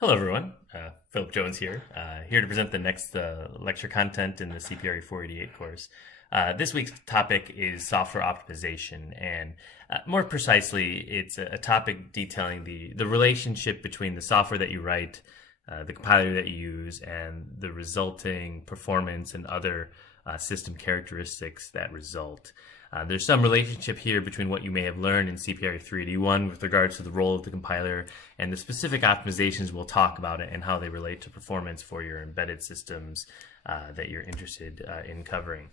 Hello, everyone. Philip Jones here, here to present the next lecture content in the CPRE 488 course. This week's topic is software optimization, and more precisely, it's a topic detailing the relationship between the software that you write, the compiler that you use, and the resulting performance and other system characteristics that result. There's some relationship here between what you may have learned in CPRE 381 with regards to the role of the compiler and the specific optimizations we'll talk about it and how they relate to performance for your embedded systems that you're interested in covering.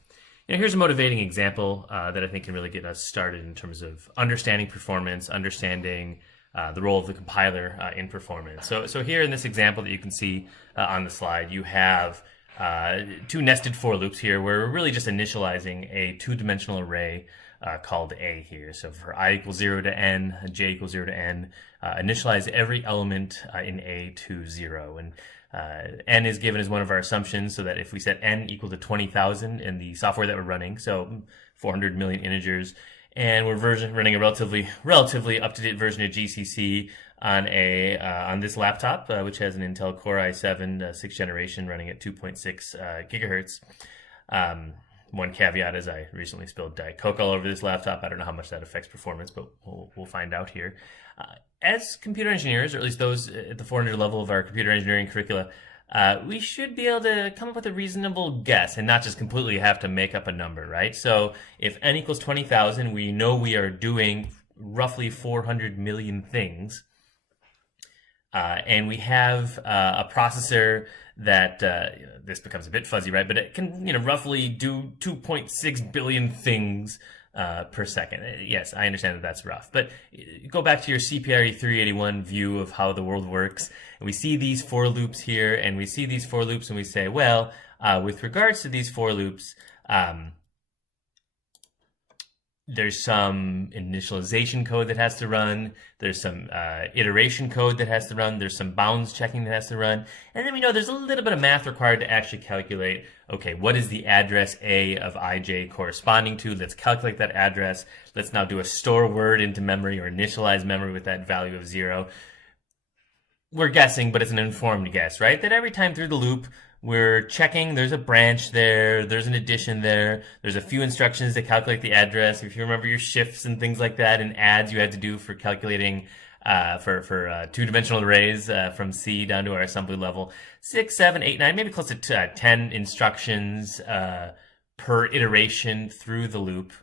Here's a motivating example that I think can really get us started in terms of understanding performance, understanding the role of the compiler in performance. So here in this example that you can see on the slide, you have two nested for loops here where we're really just initializing a two-dimensional array called A here. So for I equals 0 to n, j equals 0 to n, initialize every element in A to 0. And n is given as one of our assumptions, so that if we set n equal to 20,000 in the software that we're running, so 400 million integers, and we're running a relatively up-to-date version of GCC on this laptop, which has an Intel Core i7 6th generation running at 2.6 gigahertz. One caveat is I recently spilled Diet Coke all over this laptop. I don't know how much that affects performance, but we'll find out here. As computer engineers, or at least those at the 400 level of our computer engineering curricula, we should be able to come up with a reasonable guess and not just completely have to make up a number, right? So if n equals 20,000, we know we are doing roughly 400 million things. And we have a processor that, this becomes a bit fuzzy, right? But it can, roughly do 2.6 billion things per second. Yes, I understand that that's rough. But go back to your CPRE 381 view of how the world works. And we see these for loops here, and we see these for loops, and we say, well, with regards to these for loops, there's some initialization code that has to run. There's some iteration code that has to run. There's some bounds checking that has to run. And then we know there's a little bit of math required to actually calculate, okay, what is the address A of ij corresponding to? Let's calculate that address. Let's now do a store word into memory or initialize memory with that value of 0. We're guessing, but it's an informed guess, right? That every time through the loop, we're checking, there's a branch there, there's an addition there, there's a few instructions to calculate the address. If you remember your shifts and things like that and adds you had to do for calculating for two-dimensional arrays from C down to our assembly level, 6, 7, 8, 9, maybe close to 10 instructions per iteration through the loop.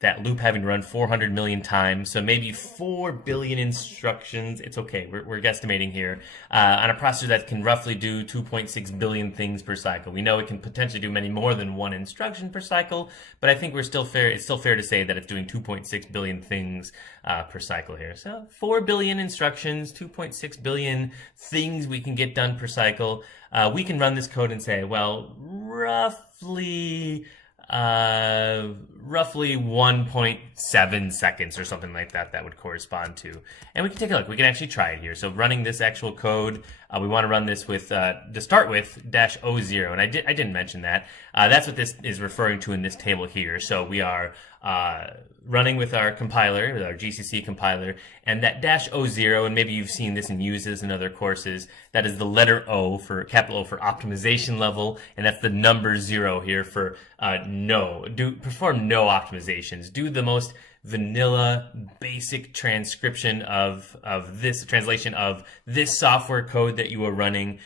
That loop having run 400 million times, so maybe 4 billion instructions. It's okay, we're guesstimating here on a processor that can roughly do 2.6 billion things per cycle. We know it can potentially do many more than one instruction per cycle, but I think it's still fair to say that it's doing 2.6 billion things per cycle here. So 4 billion instructions, 2.6 billion things we can get done per cycle. We can run this code and say, well, roughly 1.7 seconds or something like that would correspond to. And we can take a look. We can actually try it here. So running this actual code, we want to run this with, to start with, -0. And I didn't mention that. That's what this is referring to in this table here. So we are running with our compiler, with our GCC compiler, and that -0, and maybe you've seen this and used this in other courses, that is the letter O for capital O for optimization level, and that's the number 0 here for perform no optimizations. Do the most vanilla basic translation of this software code that you are running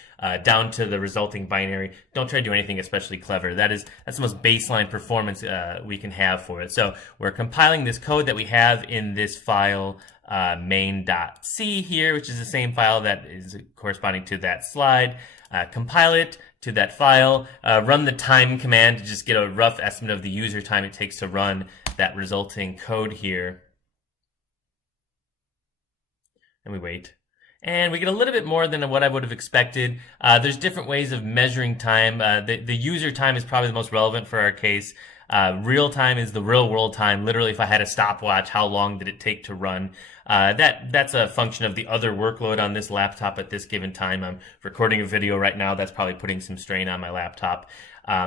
down to the resulting binary. Don't try to do anything especially clever. That's the most baseline performance we can have for it. So we're compiling this code that we have in this file main.c here, which is the same file that is corresponding to that slide. Compile it to that file, run the time command to just get a rough estimate of the user time it takes to run that resulting code here. And we wait. And we get a little bit more than what I would have expected. There's different ways of measuring time. The user time is probably the most relevant for our case. Real time is the real world time. Literally, if I had a stopwatch, how long did it take to run? That's a function of the other workload on this laptop at this given time. I'm recording a video right now that's probably putting some strain on my laptop.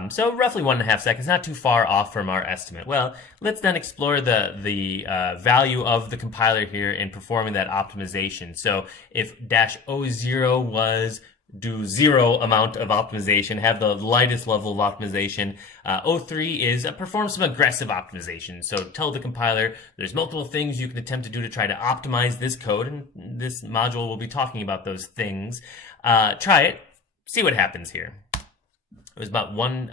So roughly 1.5 seconds, not too far off from our estimate. Well, let's then explore the value of the compiler here in performing that optimization. So if -0 was do zero amount of optimization, have the lightest level of optimization. O3 is perform some aggressive optimization. So tell the compiler there's multiple things you can attempt to do to try to optimize this code, and this module will be talking about those things. Try it, see what happens here. It was about 1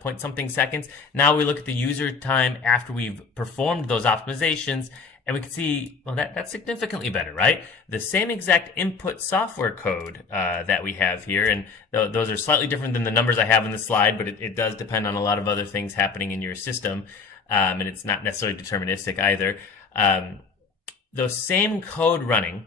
point something seconds. Now we look at the user time after we've performed those optimizations, and we can see, well, that's significantly better, right? The same exact input software code that we have here, and those are slightly different than the numbers I have in the slide, but it does depend on a lot of other things happening in your system, and it's not necessarily deterministic either. Those same code running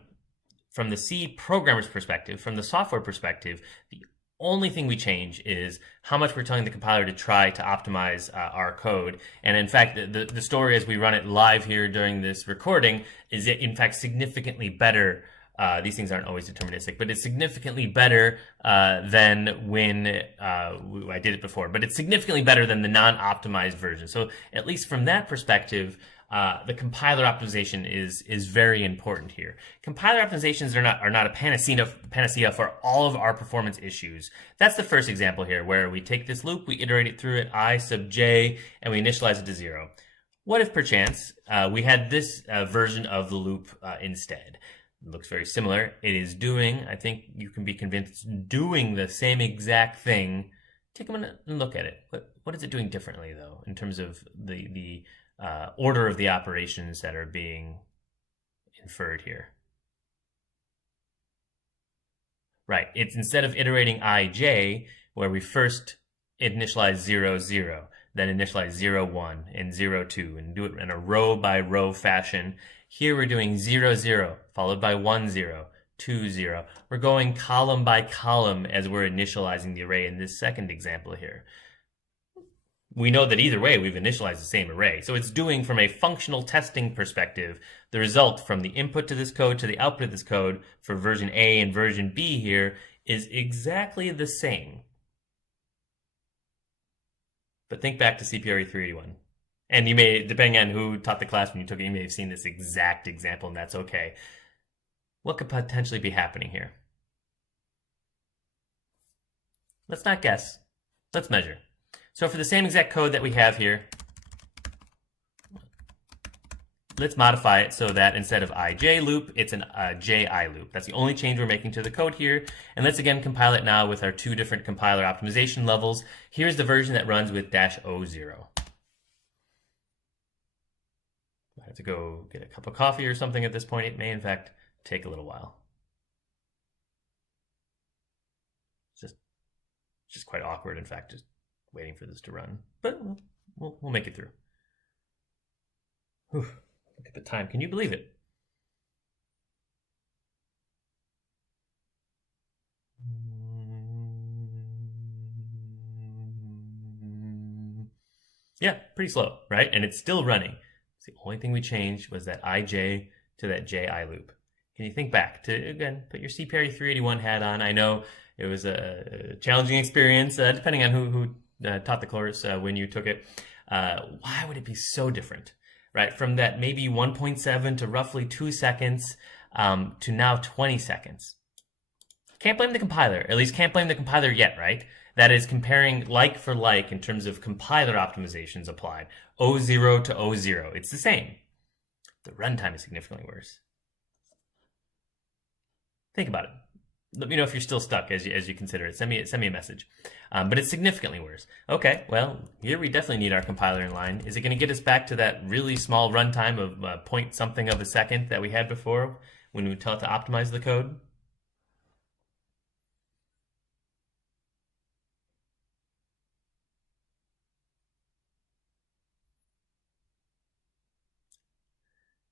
from the C programmer's perspective, from the software perspective, the only thing we change is how much we're telling the compiler to try to optimize our code. And in fact, the story as we run it live here during this recording is in fact significantly better. These things aren't always deterministic, but it's significantly better than when I did it before. But it's significantly better than the non-optimized version. So at least from that perspective, the compiler optimization is very important here. Compiler optimizations are not a panacea for all of our performance issues. That's the first example here, where we take this loop, we iterate it through at I sub j, and we initialize it to 0. What if perchance we had this version of the loop instead? It looks very similar. It is doing, I think you can be convinced, doing the same exact thing. Take a minute and look at it. What is it doing differently, though, in terms of the order of the operations that are being inferred here? Right, it's instead of iterating ij, where we first initialize 0, 0, then initialize 0, 1, and 0, 2, and do it in a row by row fashion. Here we're doing 0, 0, followed by 1, 0, 2, 0. We're going column by column as we're initializing the array in this second example here. We know that either way, we've initialized the same array. So it's doing, from a functional testing perspective, the result from the input to this code to the output of this code for version A and version B here is exactly the same. But think back to CPRE 381. And you may, depending on who taught the class when you took it, you may have seen this exact example, and that's okay. What could potentially be happening here? Let's not guess. Let's measure. So for the same exact code that we have here, let's modify it so that instead of ij loop, it's an ji loop. That's the only change we're making to the code here. And let's again compile it now with our two different compiler optimization levels. Here's the version that runs with -0. I have to go get a cup of coffee or something at this point. It may, in fact, take a little while. It's just quite awkward, in fact, just waiting for this to run. But we'll make it through. Whew. Look at the time. Can you believe it? Yeah, pretty slow, right? And it's still running. The only thing we changed was that ij to that ji loop. Can you think back to, again, put your CPRE 381 hat on. I know it was a challenging experience, depending on who taught the course when you took it. Why would it be so different, right? From that maybe 1.7 to roughly 2 seconds to now 20 seconds. Can't blame the compiler, at least can't blame the compiler yet, right? That is comparing like for like in terms of compiler optimizations applied. O0 to O0, it's the same. The runtime is significantly worse. Think about it. Let me know if you're still stuck as you consider it. Send me a message. But it's significantly worse. Okay, well, here we definitely need our compiler in line. Is it going to get us back to that really small runtime of point something of a second that we had before when we tell it to optimize the code?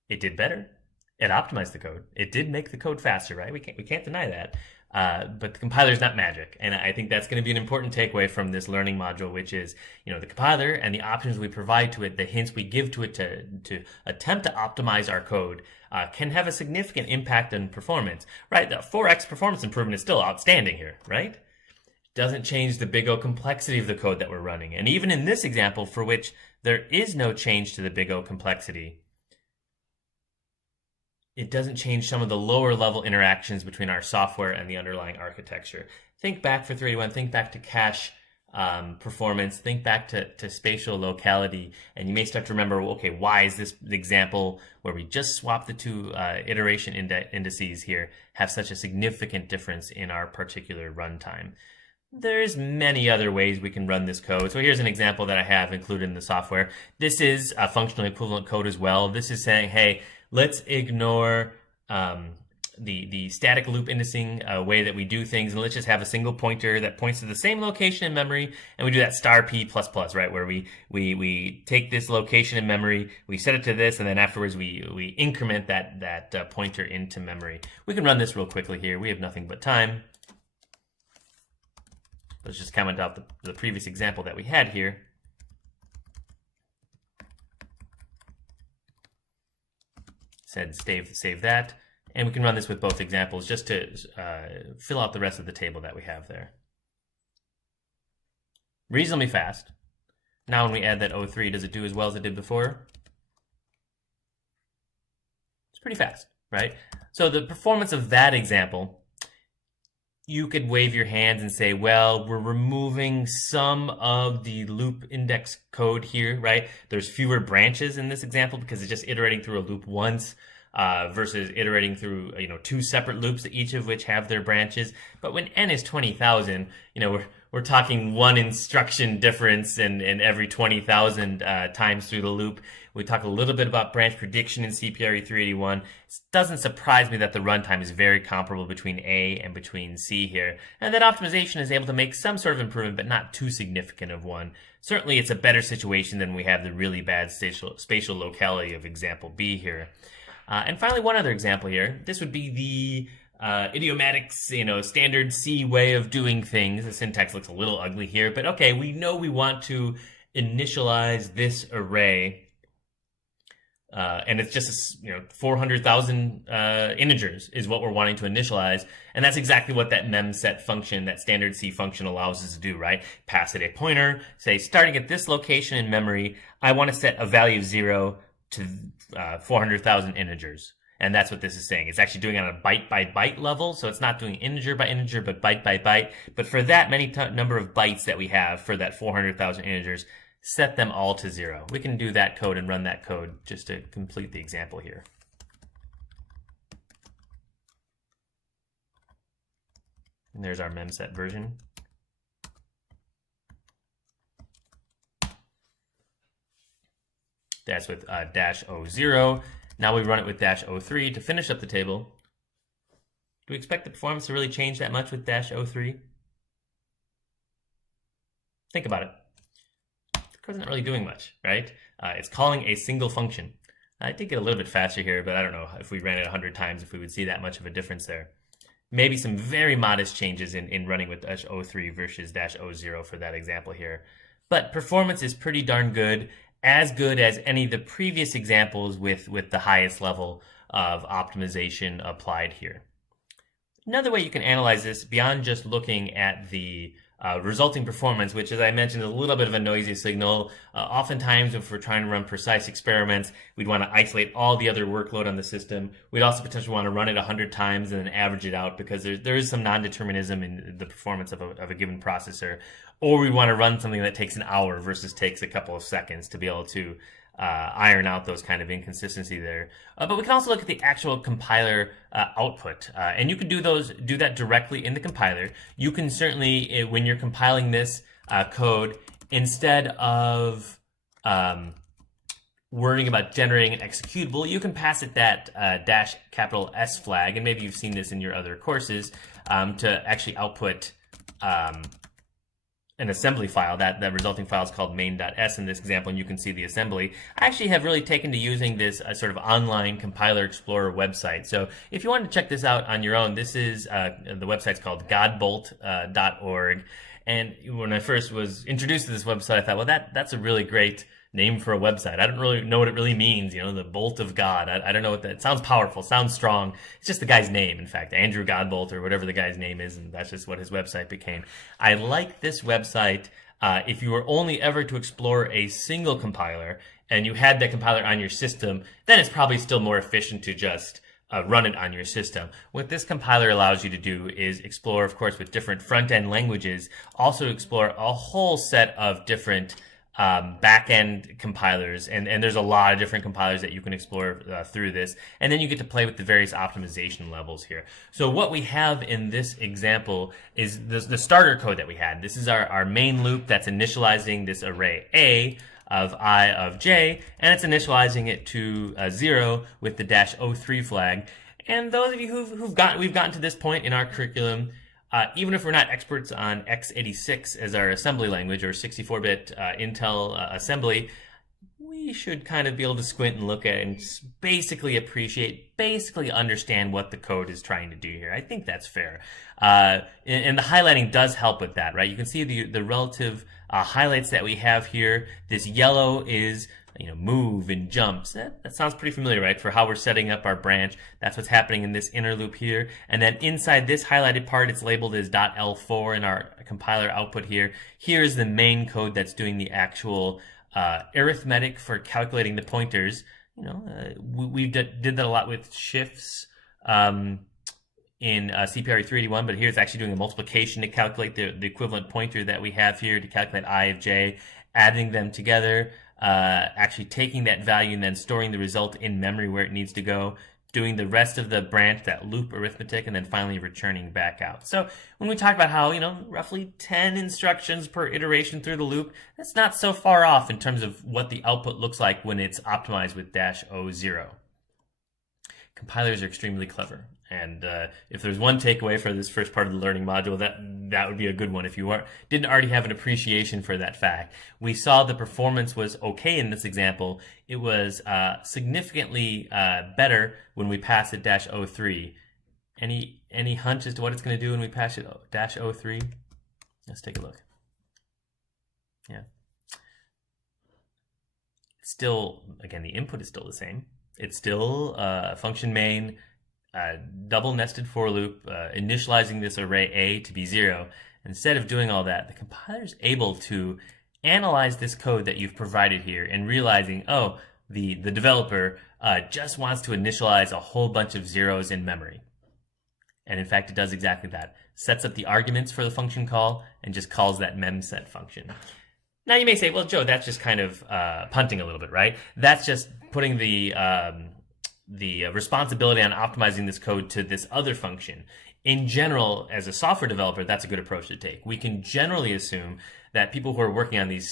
It did better. it optimized the code. It did make the code faster, right? We can't deny that. But the compiler is not magic, and I think that's going to be an important takeaway from this learning module, which is, the compiler and the options we provide to it, the hints we give to it to attempt to optimize our code, can have a significant impact on performance, right? The 4x performance improvement is still outstanding here, right? Doesn't change the big O complexity of the code that we're running, and even in this example, for which there is no change to the big O complexity, it doesn't change some of the lower level interactions between our software and the underlying architecture. Think back for 381, think back to cache performance, think back to spatial locality, and you may start to remember, okay, why is this example where we just swap the two iteration indices here have such a significant difference in our particular runtime? There's many other ways we can run this code. So here's an example that I have included in the software. This is a functionally equivalent code as well. This is saying, hey, let's ignore the static loop indexing way that we do things, and let's just have a single pointer that points to the same location in memory, and we do that star p plus plus, right, where we take this location in memory, we set it to this, and then afterwards we increment that pointer into memory. We can run this real quickly here. We have nothing but time. Let's just comment out the previous example that we had here. Said save that. And we can run this with both examples just to fill out the rest of the table that we have there. Reasonably fast. Now when we add that 03, does it do as well as it did before? It's pretty fast, right? So the performance of that example, you could wave your hands and say, well, we're removing some of the loop index code here, right? There's fewer branches in this example because it's just iterating through a loop once versus iterating through, two separate loops, each of which have their branches. But when n is 20,000, we're talking one instruction difference and every 20,000 times through the loop. We talk a little bit about branch prediction in CPRE 381. It doesn't surprise me that the runtime is very comparable between A and between C here, and that optimization is able to make some sort of improvement, but not too significant of one. Certainly, it's a better situation than we have the really bad spatial locality of example B here. And finally, one other example here. This would be the idiomatic, standard C way of doing things. The syntax looks a little ugly here, but okay, we know we want to initialize this array. And it's just 400,000 integers is what we're wanting to initialize, and that's exactly what that memset function, that standard C function, allows us to do, right? Pass it a pointer, say starting at this location in memory, I want to set a value of 0 to 400,000 integers, and that's what this is saying. It's actually doing it on a byte by byte level, so it's not doing integer by integer, but byte by byte. But for that many number of bytes that we have for that 400,000 integers, set them all to 0. We can do that code and run that code just to complete the example here. And there's our memset version. That's with -0. Now we run it with -03 to finish up the table. Do we expect the performance to really change that much with -03? Think about it. Code's not really doing much, right? It's calling a single function. I did get a little bit faster here, but I don't know if we ran it 100 times if we would see that much of a difference there. Maybe some very modest changes in running with -03 versus -0 for that example here. But performance is pretty darn good as any of the previous examples with the highest level of optimization applied here. Another way you can analyze this beyond just looking at the resulting performance, which, as I mentioned, is a little bit of a noisy signal. Oftentimes, if we're trying to run precise experiments, we'd want to isolate all the other workload on the system. We'd also potentially want to run it 100 times and then average it out, because there is some non-determinism in the performance of a given processor. Or we want to run something that takes an hour versus takes a couple of seconds to be able to iron out those kind of inconsistency there. But we can also look at the actual compiler output, and you can do that directly in the compiler. You can certainly, when you're compiling this code, instead of worrying about generating an executable, you can pass it that -S flag, and maybe you've seen this in your other courses, to actually output an assembly file. That resulting file is called main.s in this example, and you can see the assembly. I actually have really taken to using this sort of online compiler explorer website. So if you want to check this out on your own, this is the website's called godbolt.org. And when I first was introduced to this website, I thought, well, that's a really great name for a website. I don't really know what it really means, the bolt of God. I don't know what that, it sounds powerful, sounds strong. It's just the guy's name, in fact, Andrew Godbolt or whatever the guy's name is, and that's just what his website became. I like this website if you were only ever to explore a single compiler and you had that compiler on your system, then it's probably still more efficient to just run it on your system. What this compiler allows you to do is explore, of course, with different front-end languages, also explore a whole set of different back-end compilers, and there's a lot of different compilers that you can explore through this, and then you get to play with the various optimization levels here. So what we have in this example is the starter code that we had. This is our main loop that's initializing this array A of I of j, and it's initializing it to 0 with the -03 flag. And those of you we've gotten to this point in our curriculum, even if we're not experts on x86 as our assembly language or 64-bit Intel assembly, we should kind of be able to squint and look at it and basically appreciate, basically understand what the code is trying to do here. I think that's fair. And the highlighting does help with that, right? You can see the relative highlights that we have here. This yellow is move and jumps. That sounds pretty familiar, right? For how we're setting up our branch. That's what's happening in this inner loop here. And then inside this highlighted part, it's labeled as .l4 in our compiler output here. Here's the main code that's doing the actual arithmetic for calculating the pointers. We did that a lot with shifts in CPRE 381, but here it's actually doing a multiplication to calculate the equivalent pointer that we have here to calculate I of j, adding them together, actually taking that value and then storing the result in memory where it needs to go, doing the rest of the branch, that loop arithmetic, and then finally returning back out. So when we talk about how, roughly 10 instructions per iteration through the loop, that's not so far off in terms of what the output looks like when it's optimized with -0. Compilers are extremely clever. And if there's one takeaway for this first part of the learning module, that would be a good one. If you didn't already have an appreciation for that fact, we saw the performance was okay in this example. It was significantly better when we pass it -03. Any hunch as to what it's going to do when we pass it -03? Let's take a look. Yeah. Still, again, the input is still the same. It's still function main. Double nested for loop, initializing this array A to be 0. Instead of doing all that, the compiler is able to analyze this code that you've provided here and realizing, oh, the developer just wants to initialize a whole bunch of zeros in memory. And in fact, it does exactly that. Sets up the arguments for the function call and just calls that memset function. Now you may say, well, Joe, that's just kind of punting a little bit, right? That's just putting the responsibility on optimizing this code to this other function. In general, as a software developer, that's a good approach to take. We can generally assume that people who are working on these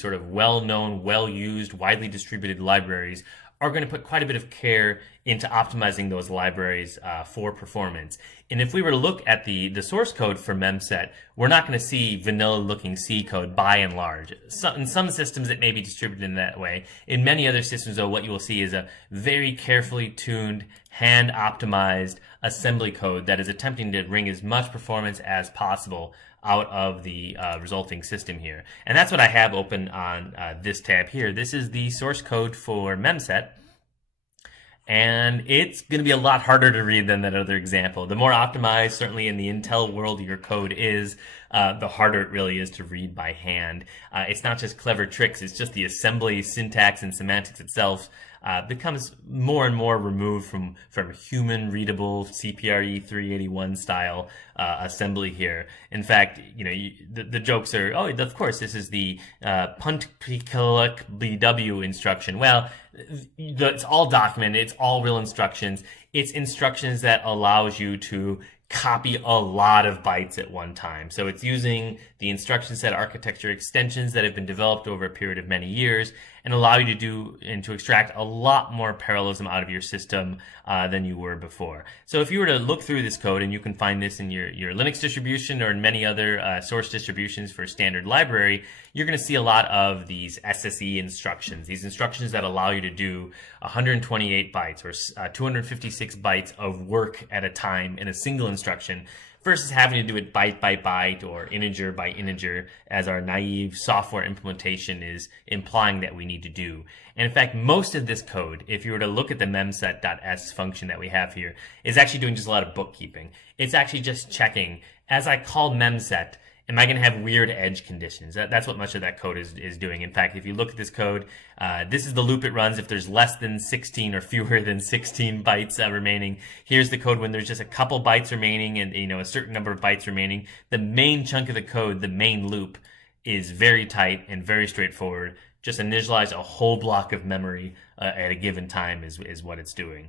sort of well-known, well-used, widely distributed libraries are going to put quite a bit of care into optimizing those libraries for performance. And if we were to look at the source code for memset, we're not going to see vanilla-looking C code by and large. In some systems, it may be distributed in that way. In many other systems, though, what you will see is a very carefully tuned, hand-optimized assembly code that is attempting to wring as much performance as possible out of the resulting system here. And that's what I have open on this tab here. This is the source code for memset. And it's going to be a lot harder to read than that other example. The more optimized, certainly in the Intel world, your code is, the harder it really is to read by hand. It's not just clever tricks, it's just the assembly syntax and semantics itself becomes more and more removed from human readable CPRE 381 style assembly here. In fact, the jokes are, oh, of course, this is the puntpklbw instruction. Well, it's all documented, it's all real instructions. It's instructions that allows you to copy a lot of bytes at one time. So it's using the instruction set architecture extensions that have been developed over a period of many years and allow you to do and to extract a lot more parallelism out of your system than you were before. So if you were to look through this code, and you can find this in your Linux distribution or in many other source distributions for standard library, you're going to see a lot of these SSE instructions, these instructions that allow you to do 128 bytes or 256 bytes of work at a time in a single instruction, versus having to do it byte by byte or integer by integer, as our naive software implementation is implying that we need to do. And in fact, most of this code, if you were to look at the memset.s function that we have here, is actually doing just a lot of bookkeeping. It's actually just checking, as I call memset, am I going to have weird edge conditions? That's what much of that code is doing. In fact, if you look at this code, this is the loop it runs if there's less than 16 or fewer than 16 bytes remaining. Here's the code when there's just a couple bytes remaining and a certain number of bytes remaining. The main chunk of the code, the main loop, is very tight and very straightforward. Just initialize a whole block of memory at a given time is what it's doing.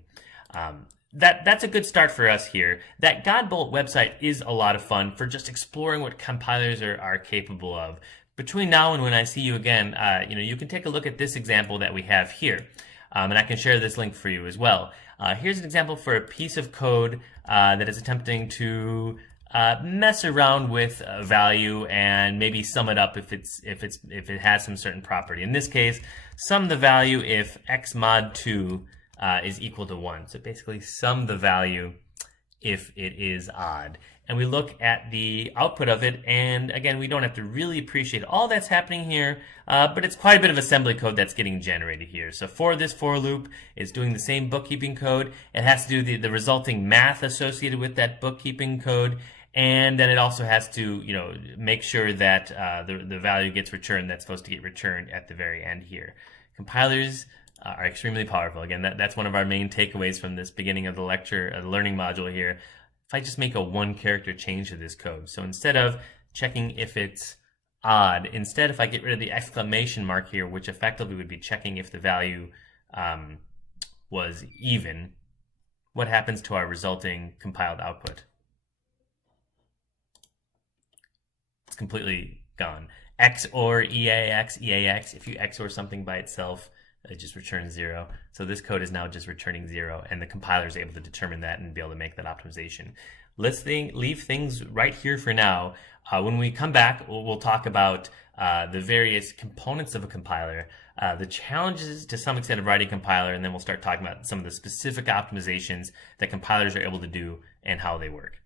That's a good start for us here. That Godbolt website is a lot of fun for just exploring what compilers are capable of. Between now and when I see you again, you can take a look at this example that we have here, and I can share this link for you as well. Here's an example for a piece of code that is attempting to mess around with a value and maybe sum it up if it has some certain property. In this case, sum the value if x mod 2 is equal to 1. So basically sum the value if it is odd. And we look at the output of it, and again, we don't have to really appreciate all that's happening here, but it's quite a bit of assembly code that's getting generated here. So for this for loop, it's doing the same bookkeeping code. It has to do the resulting math associated with that bookkeeping code, and then it also has to make sure that the value gets returned that's supposed to get returned at the very end here. Compilers are extremely powerful. Again, that's one of our main takeaways from this beginning of the lecture, the learning module here. If I just make a one character change to this code, so instead of checking if it's odd, instead if I get rid of the exclamation mark here, which effectively would be checking if the value was even, what happens to our resulting compiled output? It's completely gone. XOR EAX, if you XOR something by itself, it just returns 0. So this code is now just returning 0, and the compiler is able to determine that and be able to make that optimization. Let's leave things right here for now. When we come back, we'll talk about the various components of a compiler, the challenges to some extent of writing a compiler, and then we'll start talking about some of the specific optimizations that compilers are able to do and how they work.